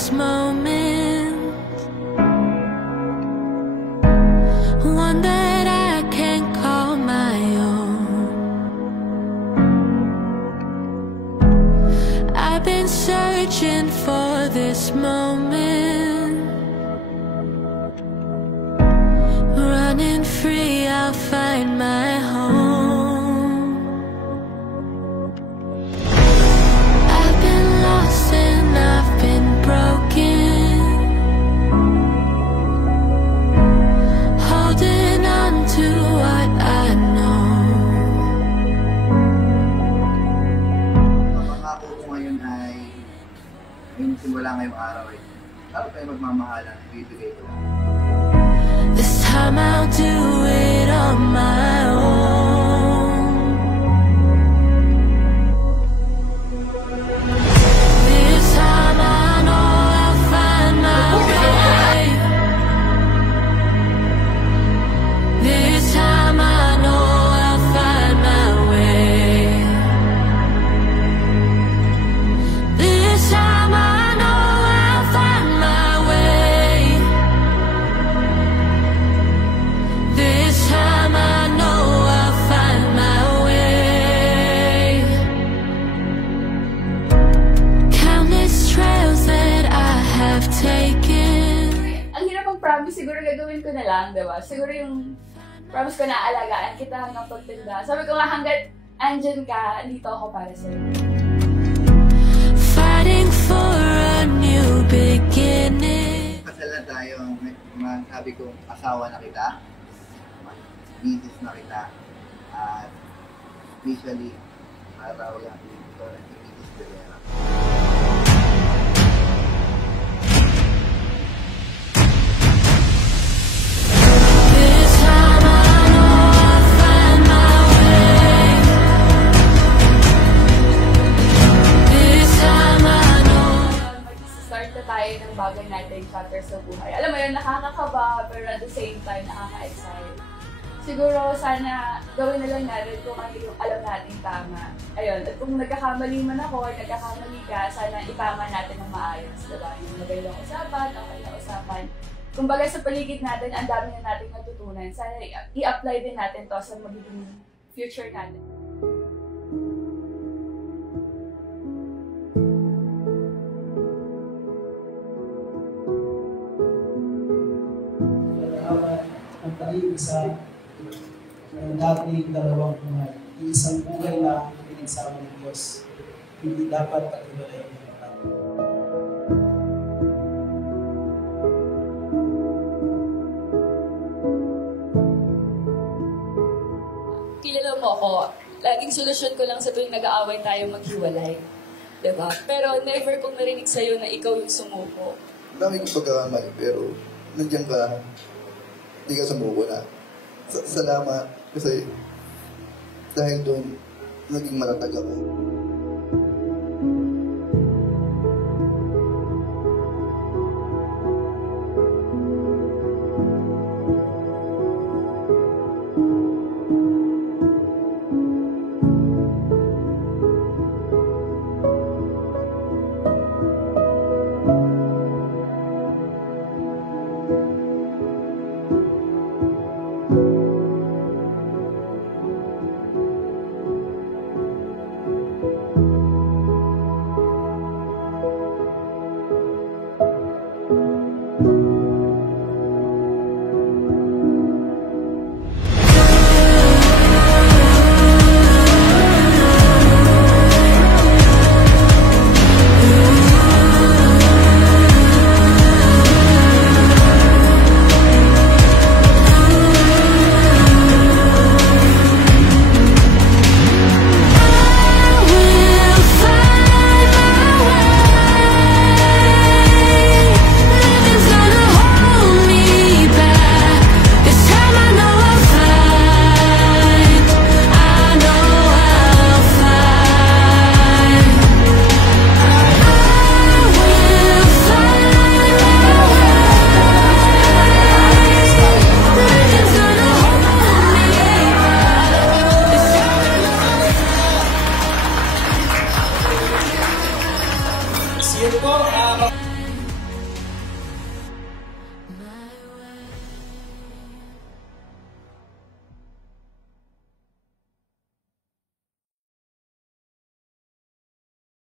this moment, one that I can call my own. I've been searching for this moment, running free, I'll find my home. I've been lost and I've been broken, holding on to what I know. Pangako ko ngayon ay yung simula ngayong araw ay lalo tayo magmamahalan, ibibigay ko. This time I'll do it on my own. This time I know I'll find my way. This time I know I'll find my way. This time I know I'll find my way. This time I know I'll find my way. Countless trails that I have taken. Ang hirap mag-promise, siguro gagawin ko na lang, diba? Siguro yung promise ko na alagaan kita hanggang pagtanda. Sabi ko nga, hanggat andyan ka, andito ako para sa'yo. Fighting for a new beginning. Kasal na tayo, sabi ko, asawa na kita, misis na kita, at officially, araw lang dito ng misis Galera. This time I know I'll find my way. This time I know. Mag-start na tayo ng bagay natin chapter sa buhay. Alam mo yun, nakakakaba, pero at the same time, nakaka-excite. Siguro, sana gawin na lang natin kung ano yung alam natin tama. Ayun, at kung nagkakamali man ako or nagkakamali ka, sana itama natin ng maayos, diba? Yung magandang usapan, okay na usapan. Kumbaga sa paligid natin, ang dami na natin natutunan. Sana i-apply din natin to sa magiging future natin. Ang tayo isa dating dalawang buhay. Isang buhay na pinagsama ng Diyos. Hindi dapat pag-iwalayin ng mga. Kilala mo ako, laging solusyon ko lang sa tuwing nag-aaway tayo maghiwalay. Diba? Pero never kong narinig sa'yo na ikaw yung sumuko. Dami kong pagkakamali, pero nandiyan ka, hindi ka sumuko na. Salamat kasi dahil doon, naging matatag ako.